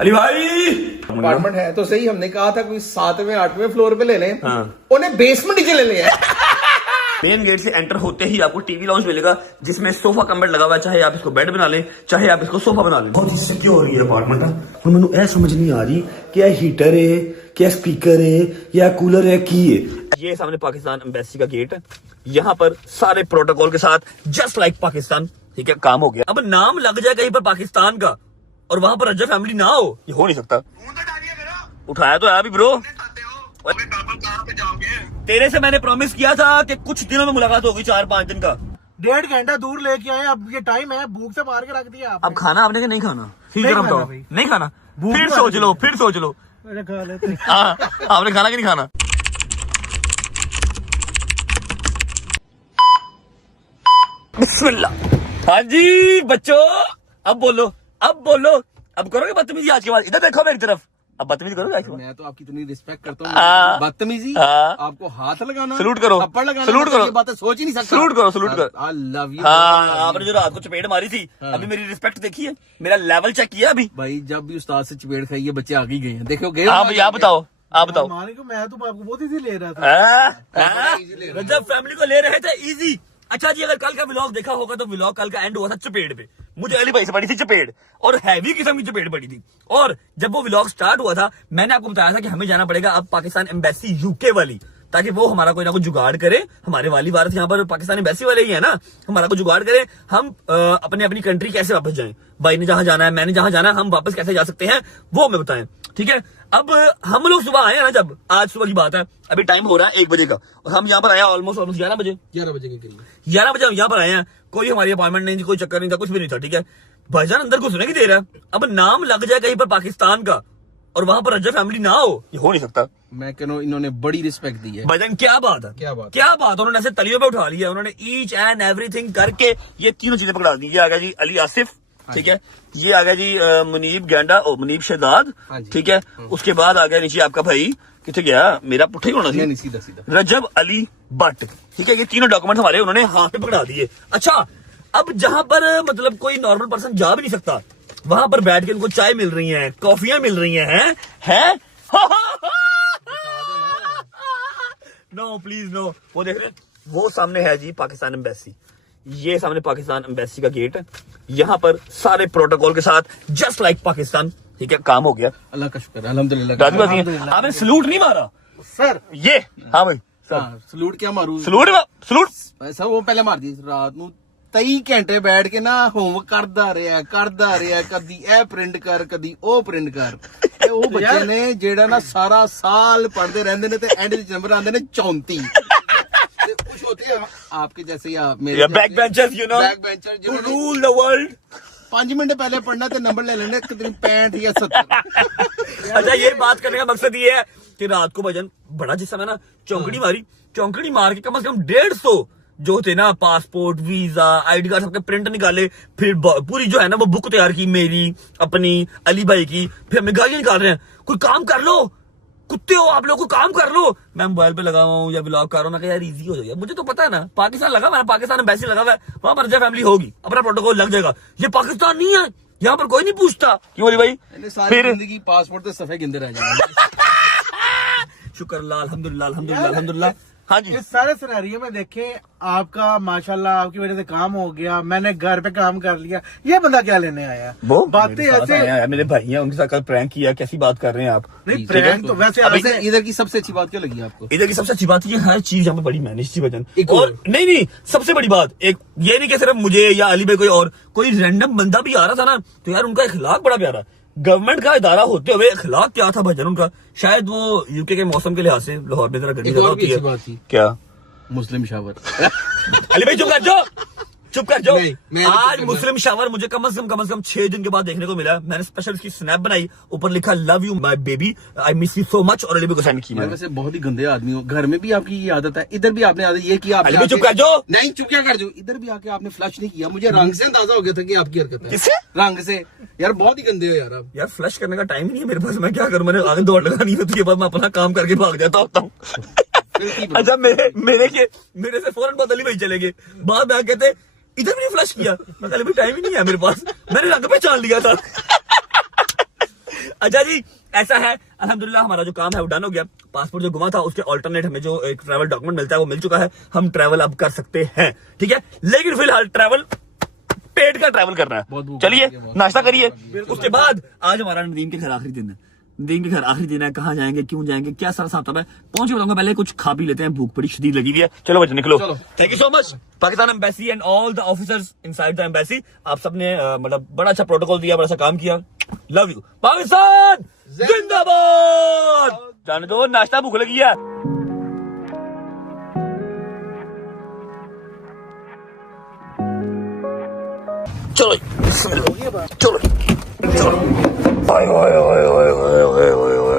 अली भाई अपार्टमेंट है तो सही, हमने कहा था कोई 7वें 8वें फ्लोर पे ले लें। हाँ। उन्हें बेसमेंट नीचे ले लिया। मेन गेट से एंटर होते ही आपको टीवी लाउंज मिलेगा जिसमें सोफा कम लगा हुआ है, चाहे आप इसको बेड बना लें चाहे आप इसको सोफा बना लें। बहुत ही सिक्योर ये अपार्टमेंट है। और मैंने ऐसा समझ नहीं आ रही क्या हीटर है, क्या स्पीकर है या कूलर है की है। ये सामने पाकिस्तान एम्बेसी का गेट है, यहाँ पर सारे प्रोटोकॉल के साथ जस्ट लाइक पाकिस्तान, ठीक है, काम हो गया। अब नाम लग जाए कहीं पर पाकिस्तान का और वहां पर रजा फैमिली ना हो, ये हो नहीं सकता। उठाया तो है अभी ब्रो, तेरे से मैंने प्रॉमिस किया था कि कुछ दिनों में मुलाकात होगी, 4-5 दिन का। 1.5 घंटा दूर लेके आए, अब ये टाइम है, भूख से मार के रख दिया आपने। अब खाना आपने कि नहीं खाना, ठीक है बताओ, नहीं खाना, फिर सोच लो अरे खा लेते। हाँ, आपने खाना कि नहीं खाना। बिस्मिल्लाह। हाँ जी बच्चों, अब बोलो, अब करोगे बदतमीजी आज के बाद। इधर देखो मेरी तरफ, अब बदतमीजी करोगे आज के बाद। मैं तो आपकी इतनी रिस्पेक्ट करता हूँ, बदतमीजी आपको हाथ लगाना, सलूट करो, थप्पड़ लगाना, सलूट करो, ये बातें सोच ही नहीं सकता। सलूट करो। I love you. हाँ, आपने जो रात को चपेट मारी थी, अभी मेरी रिस्पेक्ट देखी है, मेरा लेवल चेक किया अभी। भाई जब भी उस्ताद से चपेट खाई है बच्चे आगे गए हैं, देखो गए। आप बताओ माने को मैं तो आपको बहुत इजी ले रहा था। रजब फैमिली को ले रहे थे इजी। अच्छा जी, अगर कल का व्लॉग देखा होगा तो व्लॉग कल का एंड हुआ था चपेट पे। मुझे अली भाई से पड़ी थी चपेट, और हैवी किस्म की चपेट पड़ी थी। और जब वो व्लॉग स्टार्ट हुआ था, मैंने आपको बताया था कि हमें जाना पड़ेगा अब पाकिस्तान एम्बेसी यूके वाली, ताकि वो हमारा कोई ना कोई जुगाड़ करे। हमारे वाली वारस यहाँ पर पाकिस्तान एम्बेसी वाले ही है ना, हमारा कोई जुगाड़ करे, हम अपनी कंट्री कैसे वापस जाएं। भाई ने जहां जाना है, मैंने जहां जाना है, हम वापस कैसे जा सकते हैं वो हमें बताएं, ठीक है। अब हम लोग सुबह आए हैं ना, जब आज सुबह की बात है, अभी टाइम हो रहा है 1 बजे का, और हम यहाँ पर आए ऑलमोस्ट 11 बजे के करीब। 11 बजे हम यहाँ पर आए हैं। कोई हमारी अपॉइंटमेंट नहीं थी, कोई चक्कर नहीं था, कुछ भी नहीं था, ठीक है। भाईजान अंदर घुसने की देर है, अब नाम लग जाए कहीं पर पाकिस्तान का और वहां पर रजा फैमिली ना हो, ये हो नहीं सकता। मैं कह रहा हूं इन्होंने बड़ी रिस्पेक्ट दी है। भाईजान क्या बात है, क्या बात, उन्होंने ऐसे तलियों पे उठा लिया, उन्होंने ईच एंड एवरीथिंग करके ये तीनों चीजें पकड़ा दी। ये आ गया जी अली आसिफ, ठीक है, ये आ गया जी मुनीब गेंडा और मुनीब शहजाद, ठीक है। उसके बाद आ गया नीचे आपका भाई, किथे गया मेरा पुट्ठा ही होना चाहिए, सीधा रजब अली भट्ट, ठीक है। ये तीनों डॉक्यूमेंट हमारे उन्होंने हाथ पे पकड़ा दिए। अच्छा, अब जहां पर मतलब कोई नॉर्मल पर्सन जा भी नहीं सकता, वहां पर बैठ के उनको चाय मिल रही है, कॉफियां मिल रही हैं नो प्लीज नो। वो देख रहे, वो सामने है जी पाकिस्तान एम्बेसी, ये सामने पाकिस्तान एम्बेसी का गेट है, यहाँ पर सारे प्रोटोकॉल के साथ जस्ट लाइक पाकिस्तान, ठीक है, काम हो गया। अल्लाह का शुक्र, अल्हम्दुलिल्लाह। आपने सलूट नहीं मारा सर ये, हाँ भाई सलूट क्या मारू, सलूट ऐसा वो पहले मार दी रात ਨੂੰ 23 ਘੰਟੇ ਬੈਠ ਕੇ ਨਾ ਹੋਮਵਰਕ ਕਰਦਾ ਰਿਹਾ ਕਦੀ ਇਹ ਪ੍ਰਿੰਟ ਕਰ ਕਦੀ ਉਹ ਪ੍ਰਿੰਟ ਕਰ। ਤੇ ਉਹ ਬੱਚੇ ਨੇ ਜਿਹੜਾ ਨਾ ਸਾਰਾ ਸਾਲ ਪੜ੍ਹਦੇ ਰਹਿੰਦੇ ਨੇ ਤੇ ਐਂਡ ਵਿੱਚ ਨੰਬਰ ਆਉਂਦੇ ਨੇ 34। ਤੇ ਕੁਝ ਹੋਤੇ हैं आपके जैसे या मेरे back benchers, you know, back bencher who rule the world। 5 minute पहले पढ़ना तो नंबर ले लेने करीब 65 या 70। अच्छा, ये बात करने का मकसद ये है कि रात को भजन बड़ा जिस समय ना चौंकड़ी मार के कम से कम 150 जो थे ना पासपोर्ट, वीजा, आईडी कार्ड सबके प्रिंट निकाले, फिर पूरी जो है ना वो बुक तैयार की, मेरी अपनी अली भाई की, फिर हमें गालियां निकाल रहे हैं, कोई काम कर लो, कुत्ते हो आप लोग, को काम कर लो। मैं मोबाइल पे लगा हुआ हूँ या ब्लॉग कर रहा हूँ, मैं यार इजी हो जाएगा, मुझे तो पता है ना, पाकिस्तान लगा हुआ है, पाकिस्तान में वैसे लगा हुआ है, वहां पर रजा फैमिली होगी, अपना प्रोटोकॉल लग जाएगा। ये पाकिस्तान नहीं है, यहाँ पर कोई नहीं पूछता क्यों अली भाई, फिर जिंदगी पासपोर्ट तो सफे गिंदे रह जाएंगे। शुक्र अल्हम्दुलिल्लाह। हाँ जी, इस सारे सिनेरियो में देखें, आपका माशाल्लाह आपकी वजह से काम हो गया, मैंने घर पे काम कर लिया, ये बंदा क्या लेने आया? वो बातें ऐसे, मेरे भाई हैं, उनके साथ कल प्रैंक किया, कैसी बात कर रहे हैं आप। नहीं प्रैंक तो वैसे इधर की सबसे अच्छी बात क्या लगी आपको? इधर की सबसे अच्छी बात ये हर चीज यहाँ पे बड़ी मैनेज थी वजन। और नहीं, सबसे बड़ी बात एक ये नहीं कि सिर्फ मुझे या अली भाई कोई रैंडम बंदा भी आ रहा था ना, तो यार उनका अखलाक बड़ा प्यारा, गवर्नमेंट का इदारा होते हुए अखलाक क्या था भजन उनका। शायद वो यूके के मौसम के लिहाज से लाहौर में जरा गर्मी ज्यादा होती है। क्या मुस्लिम शावर। अली भाई चुप कर जाओ। आज मुस्लिम शावर मुझे कम से कम 6 दिन के बाद देखने को मिला। मैंने स्पेशल इसकी स्नैप बनाई, ऊपर लिखा love you my baby, I miss you so much, और अली भाई को सेंड किया। वैसे बहुत ही गंदे आदमी हो, घर में भी आपकी ये आदत है, इधर भी आपने आदत ये किया। अली भाई चुप कर जाओ। नहीं चुप क्या कर जाओ, इधर भी आके आपने फ्लश नहीं किया, मुझे रंग से अंदाजा हो गया था कि आपकी हरकत है। किससे? रंग से यार, बहुत ही गंदे हो यार आप। यार फ्लश करने का टाइम ही नहीं है मेरे पास, मैं क्या करूं, मैंने आगे दौड़ लगानी होती है, बाद मैं अपना काम करके भाग जाता होता हूँ। अच्छा, मेरे से फौरन बाद अली भाई चले गए, बाद में कहते इधर भी फ्लश किया, मैं कल भी टाइम ही नहीं है मेरे पास, मैंने रंग पहचान लिया था। अच्छा जी, ऐसा है अल्हम्दुलिल्लाह हमारा जो काम है वो डन हो गया। पासपोर्ट जो गुमा था उसके ऑल्टरनेट हमें जो एक ट्रैवल डॉक्यूमेंट मिलता है वो मिल चुका है। हम ट्रैवल अब कर सकते हैं, ठीक है। लेकिन फिलहाल ट्रैवल पेट का ट्रैवल करना है। चलिए नाश्ता करिए, उसके बाद आज हमारा नदीम के घर आखिरी दिन है। नदीम के घर आखिरी दिन है, कहाँ जाएंगे, क्यों जाएंगे, क्या सारा साहब है, पहुंच के बताऊंगा। पहले कुछ खा पी लेते हैं, भूख बड़ी शदीद लगी हुई है। चलो बच्चे निकलो। Thank you so much Pakistan embassy and all the officers inside the embassy. आप सबने मतलब बड़ा अच्छा प्रोटोकॉल दिया, बड़ा अच्छा काम किया। Love you. पाकिस्तान जिंदाबाद। जाने दो, नाश्ता भूख लगी है। चलो चलो चलो।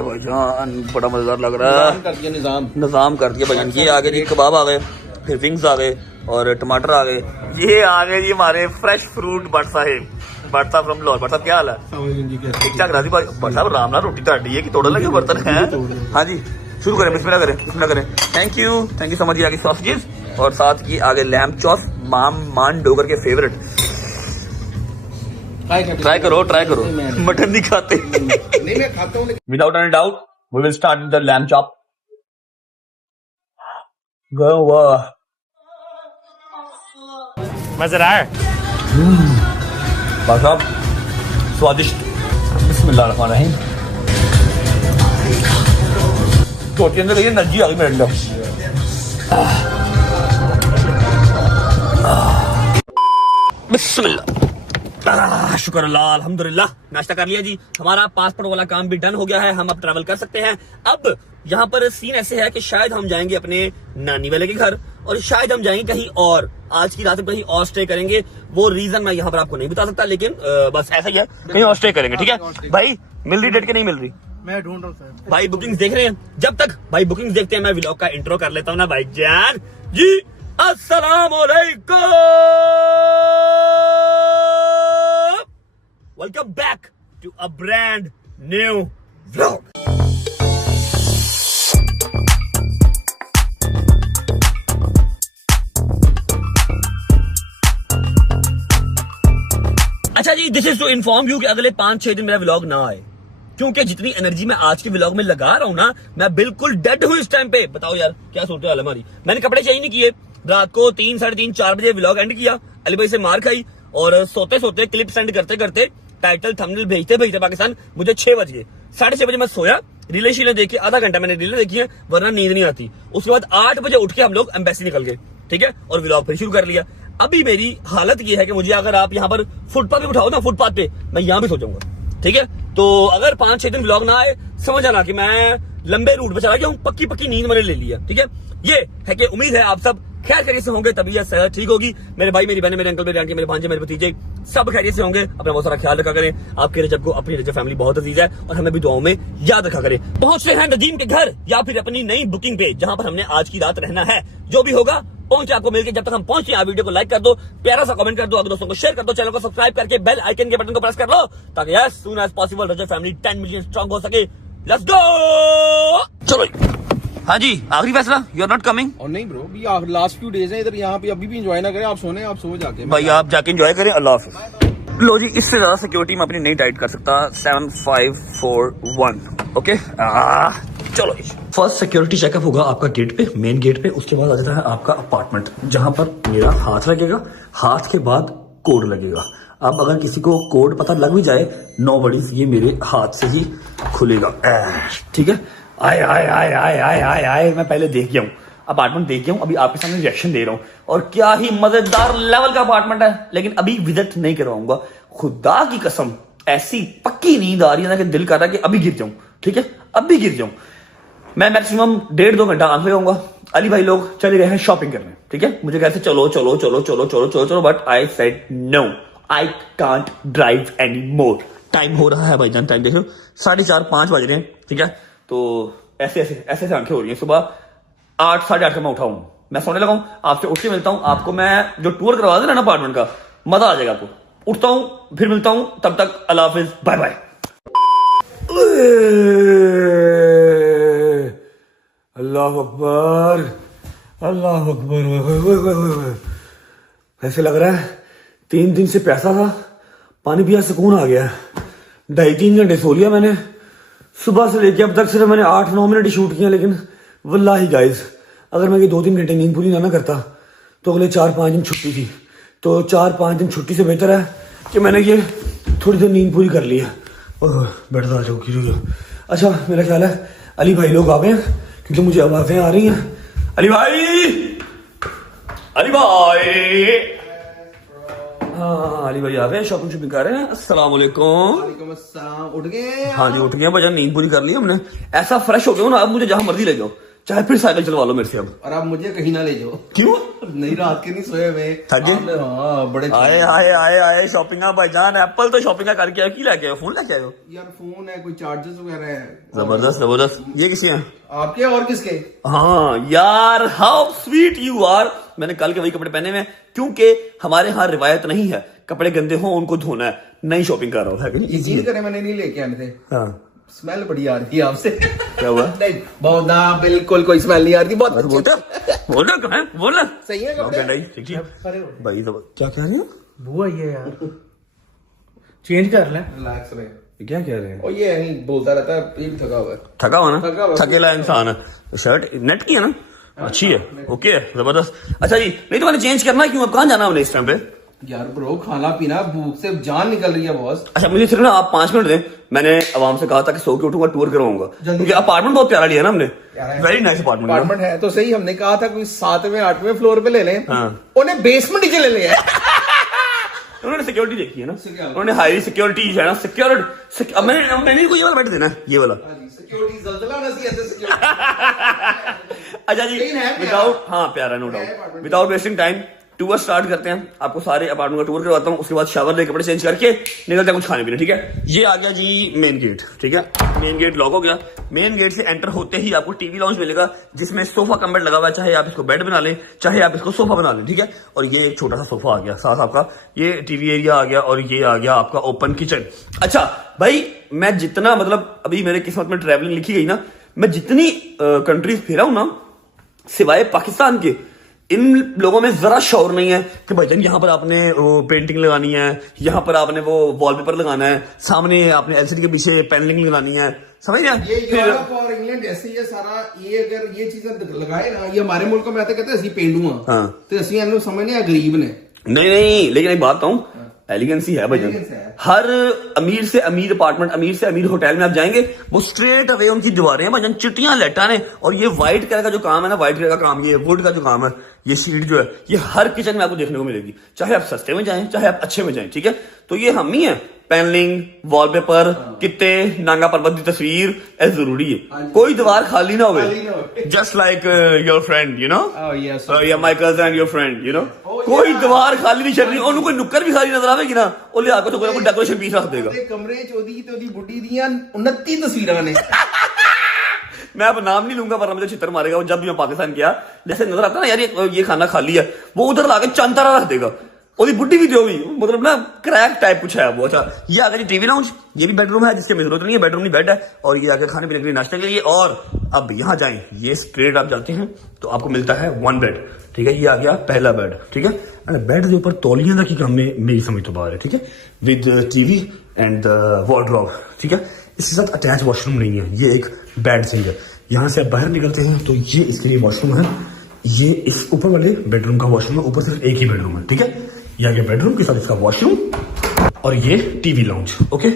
भाईजान बड़ा मजेदार लग रहा है। कर दिया निजाम कर दिया भाईजान। ये आगे जी कबाब आ गए, फिर विंग्स आ गए और टमाटर आ गए। ये आ गए जी हमारे फ्रेश फ्रूट भट्ट साहिब। भट्ट साहब फ्रॉम लाहौर। भट्ट साहब क्या हाल है? ठीक ठाक राजी भाई। भट्ट साहब राम ना रोटी ताड़ी है कि तोड़ने लगे बर्तन है। हाँ जी शुरू करें, बिस्मिल्लाह करें, बिस्मिल्लाह करें। Thank you so much. आगे सॉसेजेस और साथ की आगे लैम्ब चॉप, मान डोगर के फेवरेट। ट्राई करो मटन नहीं खाते। नहीं मैं खाता हूँ। Without any doubt we will start with the lamb chop. वाह मजेदार। भाई साहब स्वादिष्ट। बिस्मिल्लाह रहमान रहीम। छोटी अंदर गई एनर्जी आ गई मेरे अंदर। बिस्मिल्लाह। शुक्र अल्लाह, अल्हम्दुलिल्लाह। नाश्ता कर लिया जी। हमारा पासपोर्ट वाला काम भी डन हो गया है। हम अब ट्रैवल कर सकते हैं। अब यहाँ पर सीन ऐसे है कि शायद हम जाएंगे अपने नानी वाले के घर और शायद हम जाएंगे कहीं और। आज की रात में कहीं और स्टे करेंगे। वो रीजन मैं यहाँ पर आपको नहीं बता सकता, लेकिन बस ऐसा ही है, कहीं और स्टे करेंगे। ठीक है भाई, मिल रही डेट के नहीं मिल रही? मैं ढूंढ रहा हूँ भाई बुकिंग्स देख रहे हैं। जब तक भाई बुकिंग्स देखते हैं मैं व्लॉग का इंट्रो कर लेता हूँ ना भाई जान जी। अस्सलाम वालेकुम, welcome back to a brand new vlog. अच्छा जी, this is to inform you कि अगले 5-6 दिन मेरा व्लॉग ना आए, क्योंकि जितनी एनर्जी मैं आज के व्लॉग में लगा रहा हूं ना, मैं बिल्कुल डेड हूं इस टाइम पे। बताओ यार क्या सूरत हाल है हमारी। मैंने कपड़े चेंज नहीं किए। रात को 3, 3:30, 4 बजे व्लॉग एंड किया। अली भाई से मार खाई और सोते सोते क्लिप सेंड करते करते टाइटल थंबनेल भेजते भेजते पाकिस्तान मुझे 6 बज गए। 6:30 बजे मैं सोया। रीलें शीलें देखी, आधा घंटा मैंने रीलें देखी है, वरना नींद नहीं आती। उसके बाद 8 बजे उठ के हम लोग एम्बेसी निकल गए, ठीक है, और व्लॉग फिर शुरू कर लिया। अभी मेरी हालत ये है कि मुझे अगर आप यहाँ पर फुटपाथ पे उठाओ ना, फुटपाथ पे मैं यहाँ भी सो जाऊंगा, ठीक है। तो अगर 5-6 दिन व्लॉग ना आए, समझ आना कि मैं लंबे रूट पे चला गया हूँ। पक्की पक्की नींद मैंने ले लिया, ठीक है। ये है कि उम्मीद है आप सब खैर खैरियत से होंगे, तबीयत सेहत ठीक होगी। मेरे भाई, मेरी बहनें, मेरे अंकल, मेरे आंटी, मेरे भांजे, मेरे भतीजे सब खैरियत से होंगे। अपना बहुत सारा ख्याल रखा करें। आपके रजब को, अपनी रजब फैमिली बहुत अजीज है और हमें भी दुआओं में याद रखा करें। पहुंचते हैं नदीम के घर या फिर अपनी नई बुकिंग पे, जहां पर हमने आज की रात रहना है। जो भी होगा पहुंचे आपको मिलके। जब तक हम पहुंचे, आप वीडियो को लाइक कर दो, प्यारा सा कमेंट कर दो, अगर दोस्तों को शेयर कर दो, चैनल को सब्सक्राइब करके बेल आइकन के बटन को प्रेस कर लो, ताकि एज सून एज पॉसिबल रजब फैमिली 10 मिलियन स्ट्रांग हो सके। Let's go. चलो हाँ जी, आखिरी फैसला, यू आर नॉट कमिंग। और नहीं ब्रो, भी लास्ट फ्यू डेज है इधर, यहाँ पे अभी भी एंजॉय ना करें। आप सोने, आप सो जाके भाई, आप जाके एंजॉय करें। अल्लाह हाफिज। लो जी, इससे ज्यादा सिक्योरिटी मैं अपनी नहीं टाइट कर सकता। 7, 5, 4, 1 ओके। चलो फर्स्ट सिक्योरिटी चेकअप होगा आपका गेट पे, मेन गेट पे। उसके बाद आ जाता है आपका अपार्टमेंट, जहां पर मेरा हाथ लगेगा। हाथ के बाद कोड लगेगा। अब अगर किसी को कोड पता लग भी जाए, नो वरीज, ये मेरे हाथ से ही खुलेगा, ठीक है। आए आए आए आए आए आए आए, मैं पहले देख गया हूँ अपार्टमेंट, देख गया हूँ। अभी आपके सामने रिएक्शन दे रहा हूँ और क्या ही मजेदार लेवल का अपार्टमेंट है। लेकिन अभी विजिट नहीं करवाऊंगा, खुदा की कसम। ऐसी पक्की नींद आ रही है ना कि दिल कर रहा है कि अभी गिर जाऊं, ठीक है, अभी गिर जाऊं। मैं मैक्सिमम 1.5-2 घंटा आंख लगाऊंगा। अली भाई लोग चले गए हैं शॉपिंग करने, ठीक है। मुझे कहते चलो चलो चलो चलो चलो चलो चलो, but I said no, I can't drive any more. Time हो रहा है भाईजान, टाइम देख लो, 4:30-5 बज रहे हैं, ठीक है। तो ऐसे ऐसे ऐसे आंखें हो रही हैं। सुबह 8, 8:30 का मैं उठा हूं, मैं सोने लगा हूं। आपसे उठ के मिलता हूं। आपको मैं जो टूर करवा देना ना अपार्टमेंट का, मजा आ जाएगा आपको। उठता हूं, फिर मिलता हूं, तब तक अल्लाह हाफिज, बाय बाय। अल्लाह अकबर, अल्लाह अकबर। ऐसे लग रहा है 3 दिन से प्यासा था, पानी पिया सुकून आ गया। 2.5-3 घंटे सो लिया मैंने। सुबह से लेके अब तक सिर्फ मैंने 8-9 मिनट ही शूट किया, लेकिन वल्लाही गाइस अगर मैं ये 2-3 घंटे नींद पूरी ना करता तो अगले 4-5 दिन छुट्टी थी। तो 4-5 दिन छुट्टी से बेहतर है कि मैंने ये थोड़ी देर नींद पूरी कर ली है। और बैठता जाओ की। अच्छा मेरा ख्याल है अली भाई लोग आ गए हैं क्योंकि मुझे आवाजें आ रही हैं। अली भाई हाँ अली भाई आ गए, शॉपिंग कर रहे हैं। अस्सलाम वालेकुम। वालेकुम अस्सलाम। उठ गए? हाँ जी उठ गए भजन, नींद पूरी कर ली हमने। ऐसा फ्रेश हो गया ना, अब मुझे जहां मर्जी ले जाओ, चाहे फिर साइकिल चलवा लो मेरे से अब। और आप मुझे कहीं ना ले जाओ। क्यों? नहीं रात के नहीं सोए हुए। थक गए? हाँ बड़े आए आए आए आए शॉपिंग भाईजान, एप्पल तो शॉपिंग करके आए, की लेके आए? फोन लेके आए हो? यार फोन है, कोई चार्जेस वगैरह है। जबरदस्त जबरदस्त। ये किसी हैं? आपके और किसके? हाँ यार हाउ स्वीट यू आर। मैंने कल के वही कपड़े पहने हुए हैं क्योंकि हमारे यहाँ रिवायत नहीं है कपड़े गंदे हो उनको धोना है। नई शॉपिंग कर रहा हूँ। यकीन करें मैंने नहीं लेके आने थे। हाँ स्मेल बड़ी आ रही है आपसे। क्या हुआ? नहीं बहुत ना, बिल्कुल कोई स्मेल नहीं आ रही। बहुत बोलना कहाँ है? बोलना सही है कपड़े? ठीक ठीक भाई। क्या कह रहे हैं? बुआ ये यार चेंज कर ले। रिलैक्स रहे। क्या कह रहे हैं? और ये यहीं बोलता रहता है, ये भी थका हुआ है। थका हुआ थका ना, हुआ। थकेला इंसान है। शर्ट नेट की है ना, अच्छी है, ओके है, जबरदस्त। अच्छा जी नहीं तो मैंने चेंज करना है, क्यों अब कहाँ जाना हमने इस टाइम पे? यार ब्रो खाना पीना, भूख से जान निकल रही है बॉस। अच्छा मुझे सिर्फ ना आप 5 मिनट दें। मैंने आवाम से कहा था कि 100 के उठूंगा टूर करवाऊंगा, क्योंकि अपार्टमेंट बहुत प्यारा लिया ना हमने, वेरी नाइस अपार्टमेंट है तो सही। हमने कहा था कोई 7वें 8वें फ्लोर पे ले लें, हाँ। उन्हें बेसमेंट नीचे ले लिया। उन्होंने सिक्योरिटी देखी है ना, उन्होंने हाई सिक्योरिटी है ना, सिक्योरिटी। अब मैंने को ये वाला बैठ देना है, ये वाला। सिक्योरिटी जल्जला ना सी ऐसे सिक्योरिटी। अच्छा जी विदाउट, हाँ प्यारा no doubt, without wasting time tour स्टार्ट करते हैं। आपको सारे अपार्टमेंट का टूर करवाता हूँ, उसके बाद शावर ले कपड़े चेंज करके निकलते हैं कुछ खाने पीने। ठीक है ये आ गया जी मेन गेट। ठीक है मेन गेट लॉक हो गया। मेन गेट से एंटर होते ही आपको टीवी लाउंज मिलेगा जिसमें सोफा कम बेड लगा हुआ है, चाहे आप इसको बेड बना लें चाहे आप इसको सोफा बना लें। ठीक है और ये एक छोटा सा सोफा आ गया साथ, आपका ये टीवी एरिया आ गया और ये आ गया आपका ओपन किचन। अच्छा भाई मैं जितना मतलब अभी मेरे किस्मत में ट्रैवलिंग लिखी गई ना, मैं जितनी कंट्रीज फिरा हूं ना सिवाय पाकिस्तान के, इन लोगों में जरा शौर नहीं है कि भाईजान यहाँ पर आपने वो पेंटिंग लगानी है, यहाँ पर आपने वो वॉलपेपर लगाना है, सामने आपने एलसीडी के पीछे पैनलिंग लगानी है, समझ रहे हैं? ये यूरोप और इंग्लैंड ऐसे ये सारा, ये अगर ये चीजें लगाए ना, ये हमारे मुल्क में आते कहते हैं असली पेंडुआ। हाँ। तो असली हम लोग समझने गरीब ने। नहीं लेकिन एक बात बताऊं, एलिगेंसी है भाईजान। हर अमीर से अमीर अपार्टमेंट, अमीर से अमीर होटल में आप जाएंगे, वो स्ट्रेट अवे उनकी दीवारें हैं भाईजान, चिट्टियां लेटा ने। और ये व्हाइट कलर का जो काम है ना, व्हाइट कलर का काम, ये वुड का जो काम है, ये शीट जो है, ये हर किचन में आपको देखने को मिलेगी, चाहे आप सस्ते में जाएं चाहे आप अच्छे में जाएं। ठीक है तो ये हम ही है, पैनलिंग, वॉलपेपर, कित्ते, नांगा पर्वत की तस्वीर, ऐसा जरूरी है, कोई दीवार खाली ना हो। Just like your friend you know, या my cousin your friend you know, कोई दीवार खाली नहीं चल रही, और कोई नुक्कर भी खाली नजर आवेगी ना, वो ले आकर तो कोई डेकोरेशन पीस रख देगा। कमरे चोदी बुड्ढी दियां 29 तस्वीरां ने। मैं अब नाम नहीं लूंगा वरना मुझे चित्र मारेगा। वो जब भी मैं पाकिस्तान गया, जैसे नजर आता ना यार ये खाना खाली है, वो उधर लाके चंतारा रख देगा, और बुड्ढी भी जो भी मतलब ना क्रैक टाइप कुछ है वो। अच्छा ये आ गया टीवी लाउंज, ये भी बेडरूम है जिसके जरूरत नहीं है, बेडरूम नहीं बेड है। और ये आ गया खाने पीने के लिए, नाश्ते के लिए। और अब यहाँ जाएं, ये स्ट्रेट आप जाते हैं तो आपको मिलता है 1 बेड। ठीक है ये आ गया पहला बेड। ठीक है बेड के ऊपर तौलियां रखी हमने, मेरी समझ तो बाहर है। ठीक है विद टीवी एंड वार्डरोब। ठीक है इसके साथ अटैच वॉशरूम नहीं है, ये एक बेड चाहिए। यहाँ से आप बाहर निकलते हैं तो ये इसके लिए वॉशरूम है, ये इस ऊपर वाले बेडरूम का वॉशरूम है, ऊपर सिर्फ एक ही बेडरूम है। ठीक है ये आ गया बेडरूम के साथ इसका वॉशरूम, और ये TV lounge. Okay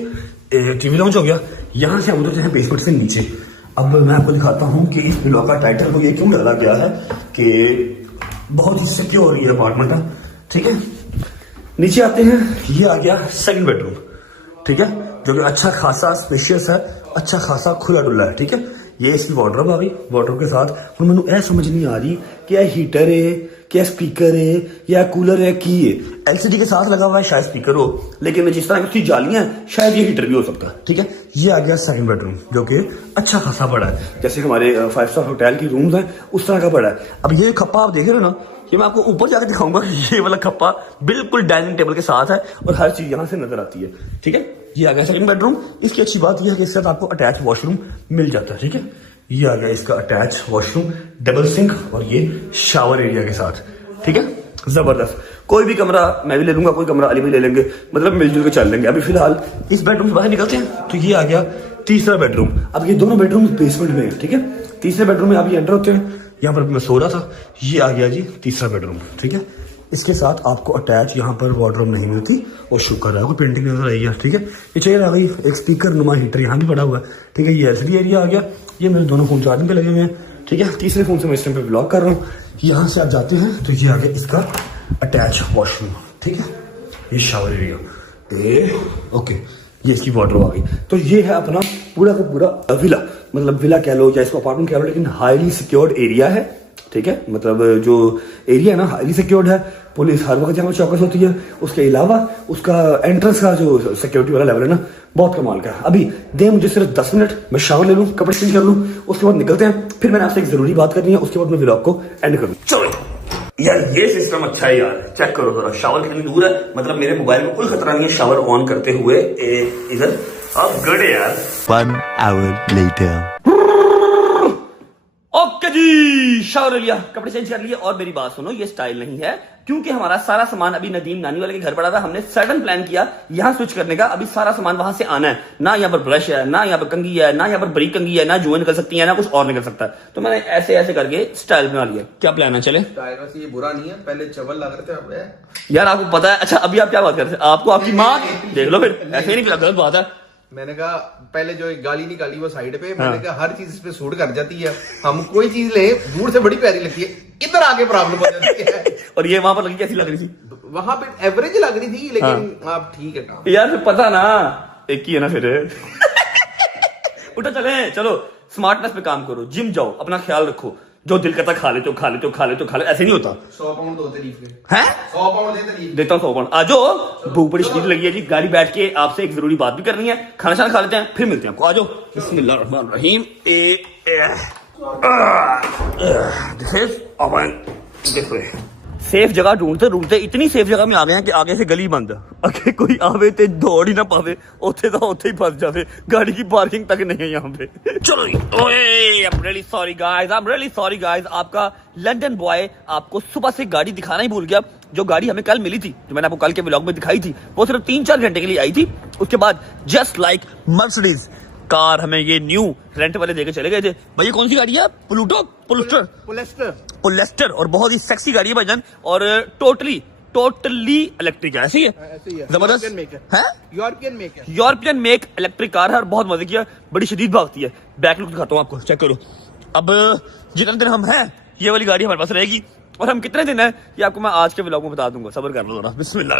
TV lounge हो गया। यहाँ से हम उतरते हैं बेसमेंट से नीचे। अब मैं आपको दिखाता हूँ कि इस ब्लॉक का टाइटल को ये क्यों डाला गया है कि बहुत ही सिक्योर ये अपार्टमेंट है। ठीक है नीचे आते हैं, ये आ गया सेकंड बेडरूम। ठीक है जो कि अच्छा खासा स्पेशियस है, अच्छा खासा खुला डुल्ला है। ठीक है ये इसकी वार्डरोब आ गई, वार्डरोब के साथ हम मैंने ऐसा समझ नहीं आ रही क्या हीटर है, क्या स्पीकर है या कूलर है, की है। एलसीडी के साथ लगा हुआ है, शायद स्पीकर हो, लेकिन जिस तरह की जालियां हैं शायद ये हीटर भी हो सकता है। ठीक है ये आ गया सेकंड बेडरूम जो कि अच्छा खासा बड़ा है, जैसे हमारे 5 स्टार होटल की रूम्स हैं उस तरह का बड़ा है। अब ये खप्पा आप देख रहे हो ना, ये मैं आपको ऊपर जाकर दिखाऊंगा। ये वाला खप्पा बिल्कुल डाइनिंग टेबल के साथ है और हर चीज यहाँ से नजर आती है। ठीक है ये आ गया सेकंड बेडरूम। इसकी अच्छी बात यह है कि इसके साथ आपको अटैच वॉशरूम मिल जाता है। ठीक है ये आ गया इसका अटैच वॉशरूम, डबल सिंक और ये शावर एरिया के साथ। ठीक है जबरदस्त। कोई भी कमरा मैं भी ले लूंगा, कोई कमरा अली भी ले लेंगे, मतलब मिलजुल के चल लेंगे। अभी फिलहाल इस बेडरूम से बाहर निकलते हैं तो ये आ गया तीसरा बेडरूम। अब ये दोनों बेडरूम बेसमेंट में है, ठीक है। तीसरे बेडरूम में आप ये एंटर होते हैं, यहाँ पर मैं सो रहा था, ये आ गया जी तीसरा बेडरूम, ठीक है। इसके साथ आपको अटैच यहाँ पर वार्डरोब नहीं मिलती, और शुक्र है कोई पेंटिंग नजर आई है, ठीक है। ये चेयर आ गई, एक स्पीकर नुमा हीटर यहाँ भी पड़ा हुआ है, ठीक है। ये एलसीडी एरिया आ गया, ये मेरे दोनों फोन चार्जिंग पे लगे हुए हैं, ठीक है। तीसरे फोन से मैं इस टाइम पे ब्लॉग कर रहा हूँ। यहाँ से आप जाते हैं तो ये आ गया इसका अटैच वॉशरूम, ठीक है। ये शावर एरिया, ओके, ये इसकी वार्डरोब आ गई। तो ये है अपना पूरा का पूरा विला, मतलब विला कह लो या इसको अपार्टमेंट कह लो, लेकिन हाईली सिक्योर्ड एरिया है, ठीक है। मतलब जो एरिया है ना हाईली सिक्योर्ड है, पुलिस हर वक्त यहाँ चौकस होती है। उसके अलावा उसका एंट्रेंस का जो सिक्योरिटी वाला लेवल है ना, बहुत कमाल का है। अभी दे मुझे सिर्फ 10 मिनट, मैं शावर ले लूँ, कपड़े चेंज कर लूँ, उसके बाद निकलते हैं। फिर मैंने आपसे एक जरूरी बात करनी है, उसके बाद मैं व्लॉग को एंड करूँ। चलो यार, ये सिस्टम अच्छा है यार, चेक करो जरा, शावर कितनी दूर है, मतलब मेरे मोबाइल में कोई खतरा नहीं है शावर ऑन करते हुए इधर। अब गुड है यार। 1 hour later. ओके जी, शावर लिया, कपड़े चेंज कर लिए, और मेरी बात सुनो, ये स्टाइल नहीं है, क्योंकि हमारा सारा सामान अभी नदीम नानी वाले के घर पड़ा था। हमने सडन प्लान किया यहाँ स्विच करने का, अभी सारा सामान वहां से आना है, ना यहाँ पर ब्रश है, ना यहाँ पर कंघी है, ना यहाँ पर बरीक कंघी है, ना जुएं निकल सकती है, ना कुछ और निकल सकता है। तो मैंने ऐसे ऐसे करके स्टाइल बना लिया। क्या प्लान है, चले? टाइगर से ये बुरा नहीं है, पहले चवल लग रहे थे अब यार आपको पता है, अच्छा अभी आप क्या बात कर रहे थे, आपको आपकी माँ देख लो, फिर ऐसे ही नहीं, गलत बात है। मैंने कहा पहले जो एक गाली निकाली वो साइड पे, मैंने कहा हर चीज इस पे सूट कर जाती है, हम कोई चीज ले दूर से बड़ी प्यारी लगती है, इधर आके प्रॉब्लम हो जाती है। और ये वहां पर लगी कैसी लग रही थी? वहां पे एवरेज लग रही थी, लेकिन आप ठीक है काम। यार फिर पता ना, एक ही है ना फिर। उठो चले, चलो स्मार्टनेस पे काम करो, जिम जाओ, अपना ख्याल रखो, जो दिल करता खा लेते हो, खा लेते हो, खा लेते हो, खा ले, ऐसे नहीं होता। 100 पाउंड दो तारीफ के, हैं? 100 पाउंड दे तारीफ। देता हूँ 100 पाउंड। आ जाओ, भूख बड़ी शदीद लगी है जी, गाड़ी बैठ के आपसे एक जरूरी बात भी करनी है, खाना शाना खा लेते हैं, फिर मिलते हैं आपको। आ जाओ। बिस्मिल्लाहिर्रहमानिर्रहीम। सेफ जगह ढूंढते ढूंढते इतनी सेफ जगह में आ गए हैं कि आगे से गली बंद, अगे कोई आवे ते दौड़ ही ना पावे, उथे तो उथे ही फंस जावे, गाड़ी की पार्किंग तक नहीं है यहाँ पे। चलो I am really sorry guys, आपका लंदन बॉय आपको सुबह से गाड़ी दिखाना ही भूल गया। जो गाड़ी हमें कल मिली थी, जो मैंने आपको कल के व्लॉग में दिखाई थी, वो सिर्फ 3-4 घंटे के लिए आई थी। उसके बाद जस्ट लाइक मर्सिडीज कार हमें ये न्यू रेंट वाले देके चले गए थे। भैया कौन सी गाड़ी है? पुलेस्टर, और बहुत ही सेक्सी गाड़ी है भाईजान, और टोटली इलेक्ट्रिक है, ऐसी है, जबरदस्त है, यूरोपियन मेक इलेक्ट्रिक कार है, और बहुत मजे की है, बड़ी शदीद भागती है। बैक लुक दिखाता हूँ आपको, चेक करो। अब जितने दिन हम हैं, ये वाली गाड़ी हमारे पास रहेगी, और हम कितने दिन है ये आपको मैं आज के व्लॉग में बता दूंगा, सब्र कर लो जरा। बिस्मिल्लाह।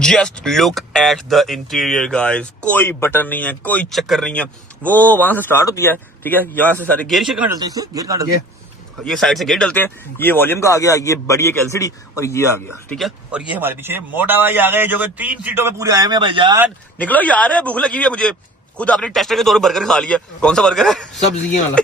Just look at the interior guys, कोई बटन नहीं है, कोई चक्कर नहीं है, वो वहां से स्टार्ट होती है, ठीक है। यहाँ से सारे गेयर शेयर कहाँ डलते हैं, इससे गेयर कहाँ डलते हैं, ये साइड से गेयर डलते हैं, ये वॉल्यूम का आ गया, ये बड़ी एक एलसीडी, और ये आ गया, ठीक है। और ये हमारे पीछे मोटा भाई आ गए, जो कि 3 सीटों में पूरे आए हुए हैं भाईजान। निकलो यार, भूख लगी हुई है मुझे, खुद आपने टेस्टर के तौर पर बर्गर खा लिया। कौन सा बर्गर है? सब्जियां वाला।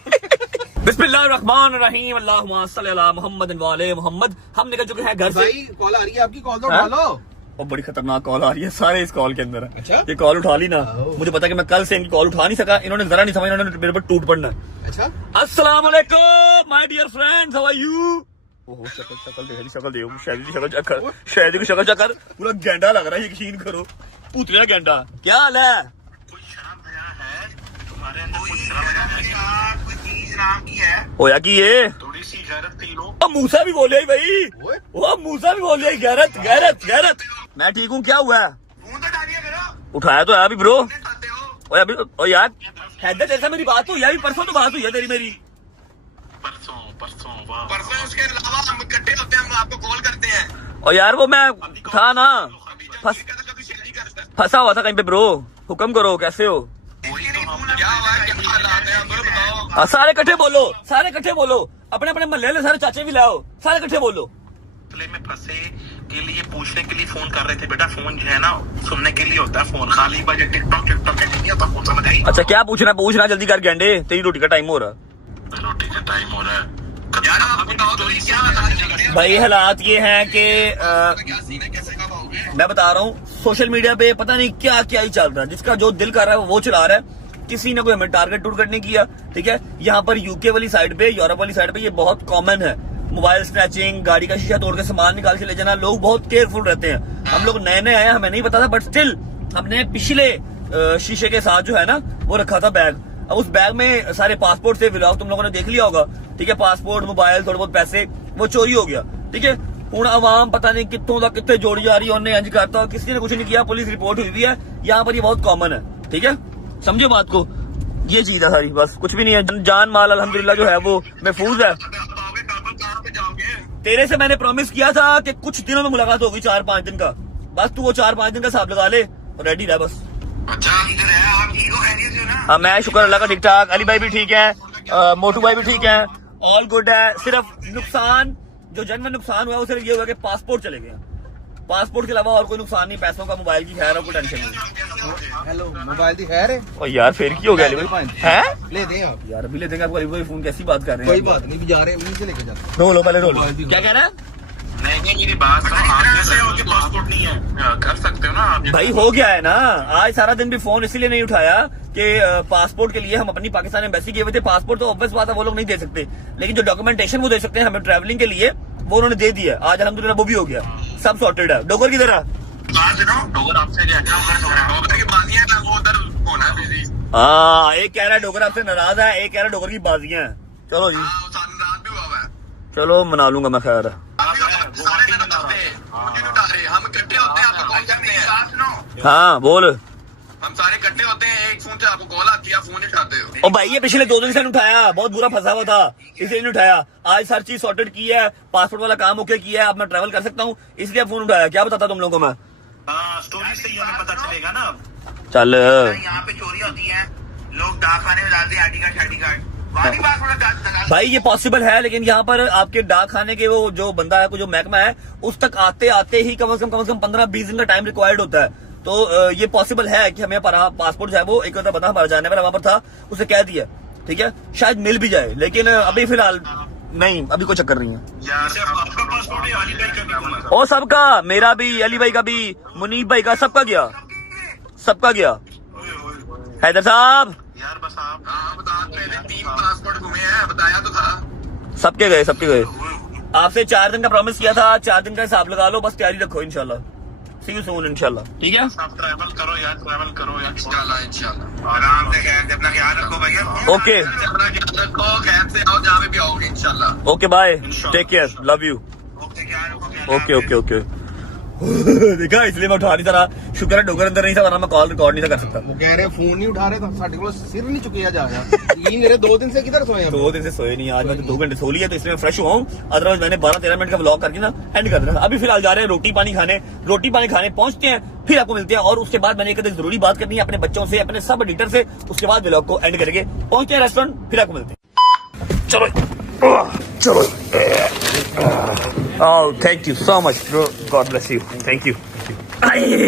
बिस्मिल्लाहिर्रहमानिर्रहीम, अल्लाहुम्मा सल्ली अला मुहम्मद व आले मुहम्मद। हम निकल चुके हैं घर से। भाई कॉल आ रही है आपकी, कॉल तो उठा लो। और बड़ी खतरनाक कॉल आ रही है, सारे इस कॉल के अंदर है। अच्छा? ये कॉल उठा ली ना, मुझे पता कि मैं कल से इनकी कॉल उठा नहीं सका, इन्होंने जरा नहीं समझा, इन्होंने मेरे पर टूट पड़ना है। अच्छा, अस्सलाम वालेकुम my dear friends, how are you? ओहो शक्ल देखो, शायद की शक्ल चेक कर, शायद की शक्ल चेक कर, पूरा गेंडा लग रहा है, यकीन करो, पूतला गेंडा। क्या हाल है? कोई शर्म हया है तुम्हारे अंदर? कोई शर्म हया है? कोई चीज नाम की है? होया कि ये थोड़ी सी गैरत थी लो। अब मूसा भी बोले भाई, वो मूसा भी बोले, गैरत। मैं ठीक हूँ, क्या हुआ है? फोन तो डालिए करो। उठाया तो है अभी ब्रो। करते हो ओए अभी, ओ यार हैदर जैसा मेरी बात हुई, अभी परसों तो बात हुई है तेरी मेरी। परसों वाह। परसों उसके अलावा हम इकट्ठे होते हैं, हम आपको कॉल करते हैं। और यार वो मैं था ना, कभी शेयर नहीं करता। फंसा हुआ था कहीं पे ब्रो, हुक्म करो, कैसे हो? क्या हुआ है, क्या हालात है, बोलो बताओ। सारे इकट्ठे बोलो, अपने अपने महल्ले ले सारे चाचे भी लाओ, सारे इकट्ठे बोलो। में फंसे के लिए पूछने के लिए फोन कर रहे थे बेटा, फोन जो है ना सुनने के लिए होता है, फोन खाली बजे टिकटॉक नहीं होता, फोन समझ आई? अच्छा क्या पूछना जल्दी कर गेंडे, तेरी रोटी का टाइम हो रहा। रोटी का टाइम हो रहा है यार, आप बताओ तो क्या हालात भाई हालात ये हैं कि क्या सीन है, कैसे कब आओगे? मैं बता रहा हूँ, सोशल मीडिया पे पता नहीं क्या ही चल रहा है, जिसका जो दिल कर रहा है वो चला रहा है, किसी ने कोई हमें टारगेट टूट नहीं किया, ठीक है। यहाँ पर यूके वाली साइड पे, यूरोप वाली साइड पे ये बहुत कॉमन है, मोबाइल स्नैचिंग, गाड़ी का शीशा तोड़ के सामान निकाल के ले जाना, लोग बहुत केयरफुल रहते हैं। हम लोग नए आए हैं, हमें नहीं पता था, बट स्टिल हमने पिछले शीशे के साथ जो है ना वो रखा था बैग। अब उस बैग में सारे पासपोर्ट से, व्लॉग तुम लोगों ने देख लिया होगा, ठीक है, पासपोर्ट, मोबाइल, थोड़े बहुत पैसे, वो चोरी हो गया, ठीक है। हूं आवाम पता नहीं कितों तक कितने जोड़ी जा रही है, उन्हें इंज करता, किसी ने कुछ नहीं किया, पुलिस रिपोर्ट हुई हुई है, यहाँ पर ये बहुत कॉमन है, ठीक है, समझो बात को, ये चीज है सारी, बस कुछ भी नहीं है। जान माल अल्हम्दुलिल्लाह जो है वो महफूज है। तेरे से मैंने प्रॉमिस किया था कि कुछ दिनों में मुलाकात होगी, 4-5 दिन का, बस तू वो 4-5 दिन का हिसाब लगा ले और रेडी रह बस। अच्छा इधर है, आप ठीक हो, खैरियत से हो ना? हाँ मैं शुक्र अल्लाह का ठीक ठाक, अली भाई भी ठीक है, मोटू भाई भी ठीक है, ऑल गुड है। सिर्फ नुकसान, जो जन्म नुकसान हुआ वो सिर्फ ये हुआ कि पासपोर्ट चले गए, पासपोर्ट के अलावा और कोई नुकसान नहीं, पैसों का, मोबाइल की खैर है, कोई टेंशन नहीं। हेलो मोबाइल दी खैर है? और यार फिर की हो गया अली भाई हैं? ले दें आप। यार अभी ले देंगे आपको, अली भाई फोन कैसी बात कर रहे हैं? कोई बात नहीं, भी जा रहे हैं, वहीं से लेके जाते हैं। रो लो पहले, रो लो। क्या कह रहा है? नहीं मेरी बात सुनो, आप कैसे हो कि पासपोर्ट नहीं है? कर सकते हो ना आप? भाई हो गया है ना, आज सारा दिन भी फोन इसलिए नहीं उठाया कि पासपोर्ट के लिए हम अपनी पाकिस्तान एम्बेसी गए हुए थे। पासपोर्ट तो ऑब्वियस बात है वो लोग नहीं दे सकते, लेकिन जो डॉक्यूमेंटेशन वो दे सकते हैं हमें ट्रैवलिंग के लिए, वो उन्होंने दे दिया। आज अल्हम्दुलिल्लाह वो भी हो गया, सब सॉर्टेड है। डोगर किधर है? बात सुनो, डोगर आपसे क्या डोगर की बाजियां ना, वो उधर होना बिजी। हाँ, एक कह रहा है डोगर आपसे नाराज है, एक कह रहा है डोगर की बाजियां हैं। चलो जी, हाँ वो सारी रात भी हुआ हुआ है। चलो मना लूंगा मैं, खैर हम इकट्ठे होते हैं, आपको कॉल करते हैं। हाँ बोल। हम सारे इकट्ठे होते हैं, एक फोन से आपको कॉल आती है, आप फोन नहीं उठाते हो। और भाई ये पिछले 2 दिन से नहीं उठाया, बहुत बुरा फंसा हुआ था, इसलिए नहीं उठाया। आज हर चीज सॉर्टेड की है, पासपोर्ट वाला काम ओके किया है, अब मैं ट्रैवल कर सकता हूँ, इसलिए फोन उठाया। क्या बताता तुम लोगों को मैं? हाँ स्टोरी से ही हमें पता चलेगा ना। चल यहाँ पे चोरी होती है, लोग डाक खाने में डालते हैं आईडी कार्ड, वहाँ भी पासपोर्ट भाई ये पॉसिबल है, लेकिन यहाँ पर आपके डाक खाने के वो जो बंदा है, जो महकमा है, उस तक आते आते ही कम से कम 15-20 दिन का टाइम रिक्वायर्ड होता है। तो ये पॉसिबल है कि हमें पासपोर्ट जो है वो एक बंदा हमारा जाने वाला वहां पर था, उसे कह दिया, ठीक है, शायद मिल भी जाए, लेकिन अभी फिलहाल नहीं, अभी कोई चक्कर नहीं है। आपका पासपोर्ट है, अली भाई का भी? और सबका, मेरा भी, अली भाई का भी, मुनीब भाई का, सबका गया, सबका गया। हैदर साहब यार बस आप बता रहे थे 3 पासपोर्ट घूमे हैं, बताया तो था। सबके गए, सबके गए। आपसे 4 दिन का प्रॉमिस किया था, 4 दिन का हिसाब लगा लो, बस तैयारी रखो, इंशाल्लाह सी यू सून इंशाल्लाह, ठीक है। आप ट्रैवल करो यार, ट्रैवल करो यार, इंशाल्लाह आराम से, खैर से अपना ख्याल रखो भैया। ओके अपना ख्याल रखो, खैर से आओ, जहाँ भी आओगे इंशाल्लाह। Okay bye, take care, love you. Okay ख्याल रखो। Okay okay okay. देखा, इसलिए मैं उठा नहीं था, शुक्र है डोगर अंदर नहीं था, वरना मैं कॉल रिकॉर्ड नहीं था कर सकता। वो कह रहे फोन नहीं उठा रहे, साढ़े को सिर नहीं चुकिया जा रहा। ये मेरे 2 दिन से किधर सोए हम? 2 दिन से सोए नहीं, आज मैं तो 2 घंटे सो लिया, तो इसलिए मैं फ्रेश हुआ हूँ। अदरवाइज मैंने 12-13 मिनट का व्लॉग करके ना एंड कर दिया। अभी फिलहाल जा रहे हैं रोटी पानी खाने पहुंचते हैं, फिर आपको मिलते हैं। और उसके बाद मैंने एक जरूरी बात करनी है अपने बच्चों से, अपने सब एडिटर से, उसके बाद व्लॉग को एंड करेंगे। पहुंचते हैं रेस्टोरेंट, फिर आपको मिलते हैं। चलो। Oh, thank you so much, bro. God bless you. Thank you.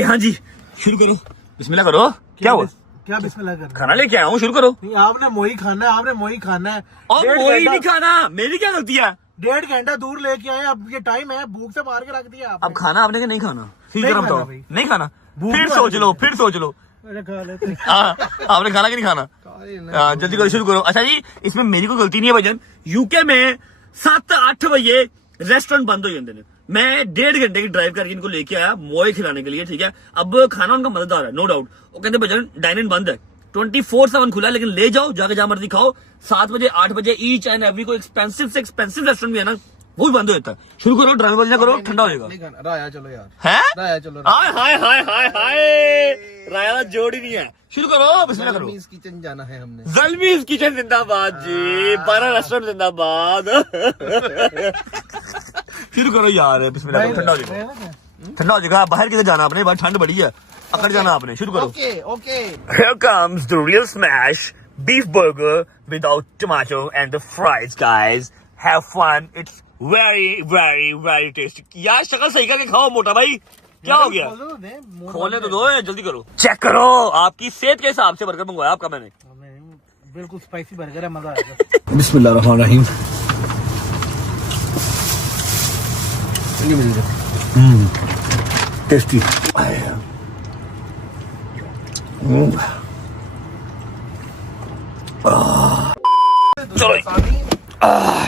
हाँ जी, शुरू करो, बिस्मिल्लाह करो। क्या हुआ? क्या बिस्मिल्लाह कर? खाना लेके आया हूँ, शुरू करो। नहीं, आपने मोई खाना है, आपने मोई खाना है। और मोई नहीं खाना, मेरी क्या गलती है? 1.5 घंटा दूर लेके आए, अब ये टाइम है, भूख से मार के रख दिया आपने। अब खाना आपने नहीं खाना, फिर नहीं गरम खाना तो भाई। नहीं खाना, भूख फिर तो सोच आ लो, गई। फिर सोच लो। अरे खा लेते। हाँ, आपने खाना कि नहीं खाना? हाँ, जल्दी करो, शुरू करो। अच्छा जी, इसमें मेरी कोई गलती नहीं है भाईजान। यूके में 7-8 बजे रेस्टोरेंट बंद हो जाते हैं। मैं 1.5 घंटे की ड्राइव करके इनको लेके आया मोए खिलाने के लिए, ठीक है। अब खाना उनका मजेदार है, नो डाउट। वो कहते भाईजान डाइन इन बंद है, 24/7 खुला है, लेकिन ले जाओ, जाके जहां मर्जी खाओ। 7 बजे 8 बजे ईच एंड एवरी को एक्सपेंसिव से एक्सपेंसिव रेस्टोरेंट भी है ना, वो भी बंद हो जाता है। शुरू करो, ड्राइव बंद करो, ठंडा हो जाएगा। नहीं खाना, राया चलो यार, है राया चलो। हाय हाय हाय हाय हाय, राया जोड़ ही नहीं है। शुरू करो, बिस्मिल्लाह करो। ज़लमीज़ किचन जाना है हमने। ज़लमीज़ किचन जिंदाबाद जी, 12 रेस्टोरेंट जिंदाबाद। शुरू करो यार, बिस्मिल्लाह करो, ठंडा हो जाएगा, ठंडा हो जाएगा। बाहर किधर जाना आपने, बाहर ठंड बड़ी है, अकड़ जाना आपने। शुरू करो। Okay okay. Here comes the real smash beef burger without tomato and the fries, guys. Have fun. It's very, very, very tasty. यार शक्ल सही करके खाओ मोटा भाई, क्या हो गया? खोलने तो दो, जल्दी करो। चेक करो, आपकी सेहत के हिसाब से बर्गर मंगवाया आपका मैंने। बिल्कुल स्पाइसी बर्गर है, मजा आएगा। बिस्मिल्लाह रहमान रहीम। टेस्टी। चलो,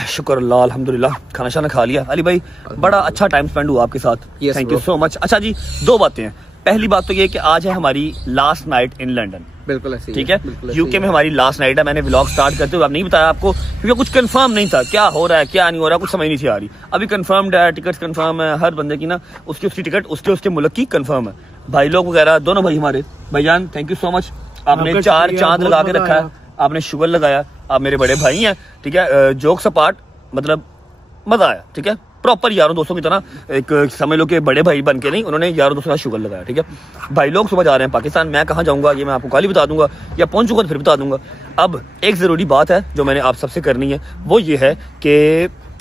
शुक्र अल्लाह, अल्हम्दुलिल्लाह, खाना शाना खा लिया। अली भाई बड़ा अच्छा टाइम स्पेंड हुआ आपके साथ, Yes, thank you bro. So much. अच्छा जी, 2 बातें हैं। पहली बात तो ये कि आज है हमारी लास्ट नाइट इन लंदन, बिल्कुल ऐसे ही ठीक है। बिल्कुल ऐसे यूके ही में हमारी लास्ट नाइट है। मैंने व्लॉग स्टार्ट करते हुए अब नहीं बताया आपको, क्योंकि कुछ कंफर्म नहीं था क्या हो रहा है क्या नहीं हो रहा, कुछ समझ नहीं थी आ रही। अभी कंफर्म्ड है, टिकट कंफर्म है, हर बंदे की ना उसकी टिकट उसके मुल्क की कंफर्म है। भाई लोग वगैरह दोनों भाई हमारे भाईजान, थैंक यू सो मच। आपने आपका 4 शुक्रिया, चांद बहुत लगा के मजा रखा है, आया। आपने शुगर लगाया, आप मेरे बड़े भाई हैं, ठीक है। जोक्स अपार्ट, मतलब मजा आया, ठीक है। प्रॉपर यारों दोस्तों की तरह, एक समझ लो कि बड़े भाई बन के नहीं, उन्होंने यारों दोस्तों का शुगर लगाया, ठीक है। भाई लोग सुबह जा रहे हैं पाकिस्तान, मैं कहाँ जाऊंगा ये मैं आपको कल ही बता दूंगा, या पहुंच चुका तो फिर बता दूंगा। अब एक जरूरी बात है जो मैंने आप सबसे करनी है, वो ये है कि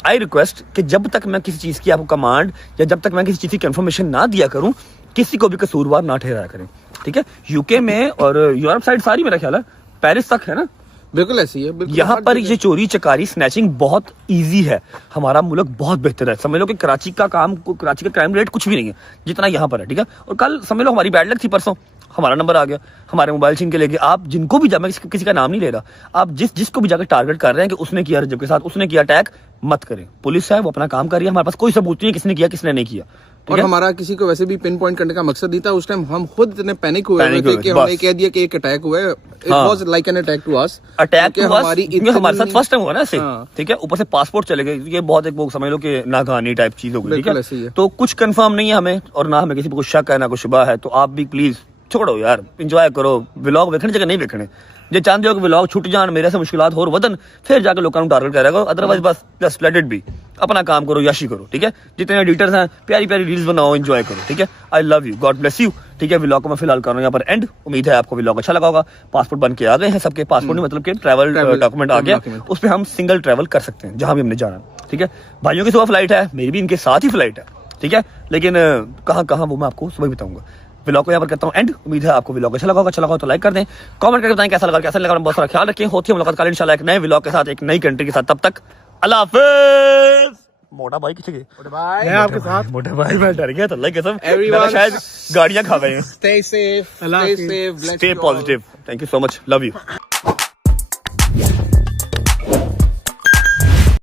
आई रिक्वेस्ट कि जब तक मैं किसी चीज़ की आपको कमांड या जब तक मैं किसी चीज़ की कंफर्मेशन ना दिया करूं, किसी को भी कसूरवार ना ठहराया करें, ठीक है। यूके में और यूरोप साइड सारी मेरा ख्याल है, पेरिस तक है ना, बिल्कुल ऐसी है, बिल्कुल यहाँ हर पर जगह। ये चोरी चकारी स्नैचिंग बहुत इजी है। हमारा मुल्क बहुत बेहतर है, समझ लो कि कराची का क्राइम रेट कुछ भी नहीं है जितना यहाँ पर है, ठीक है। और कल समझ लो हमारी बैड लक थी, परसों हमारा नंबर आ गया, हमारे मोबाइल छीन के लेके। आप जिनको भी मैं किसी का नाम नहीं ले रहा, आप जिसको भी जाकर टारगेट कर रहे हैं कि उसने किया रजब के साथ, उसने किया अटैक, मत करें। पुलिस है वो अपना काम कर रही है, हमारे पास कोई सबूत नहीं है किसने किया किसने नहीं किया, ठीक और है? हमारा किसी को वैसे भी पिन पॉइंट करने का मकसद नहीं था। उस टाइम हम खुद इतने पैनिक हुए Panic थे हुए, कि बस। हमने कह दिया कि एक अटैक हुआ है। इट हाँ। Was like an attack to us, attack क्योंकि तो हमारी हमारे साथ इतनी- फर्स्ट टाइम हुआ ना ऐसे, हाँ। ठीक है। ऊपर से पासपोर्ट चले गए, ये बहुत एक वो समझ लो कि नाकानी टाइप चीज हो गई, ठीक बिल्कुल ऐसे ही है। है। तो कुछ कंफर्म नहीं है हमें, और ना हमें किसी पर कुछ शक है ना कुछ शुबा है, तो आप भी प्लीज छोड़ो यार, इंजॉय करो। व्लॉग देखने जगह नहीं देखने, जे चाहते हो कि व्लॉग छुट जान, मेरे से मुश्किलात होर वदन, फिर जाकर लोगों को टारगेट करेगा। अदरवाइज बस जस्ट लेट इट बी, अपना काम करो, याशी करो, ठीक है। जितने एडिटर्स हैं प्यारी प्यारी रील्स बनाओ, एंजॉय करो, ठीक है। I love you, God bless you, ठीक है। व्लॉग को मैं फिलहाल कर रहा हूँ यहाँ पर एंड। उम्मीद है आपको व्लॉग अच्छा लगा होगा। पासपोर्ट बन के आ गए हैं सबके, पासपोर्ट नहीं मतलब कि ट्रैवल डॉक्यूमेंट आ गया, document। उस पर हम सिंगल ट्रैवल कर सकते हैं जहां भी हमने जाना, ठीक है। भाइयों की सुबह फ्लाइट है, मेरी भी इनके साथ ही फ्लाइट है, ठीक है। लेकिन कहाँ कहाँ वो मैं आपको सुबह बताऊंगा। व्लॉग को यहाँ पर करता हूँ एंड। उम्मीद है आपको व्लॉग अच्छा लगा तो लाइक कर दें, कमेंट करके बताएं कैसा लगा। बहुत सारा ख्याल रखें, होती है मुलाकात कल इंशाल्लाह एक नए व्लॉग के साथ, एक नई कंट्री के साथ। तब तक अल्लाह हाफिज। मोटा भाई किसे गए? मैं आपके साथ। मोटा भाई मैं डर गया था, अल्लाह की कसम, Everyone- मैं शायद गाड़ियां खा गए हैं। Stay safe, Allah stay Hafiz. safe, bless stay you all. Positive, thank you so much, love you.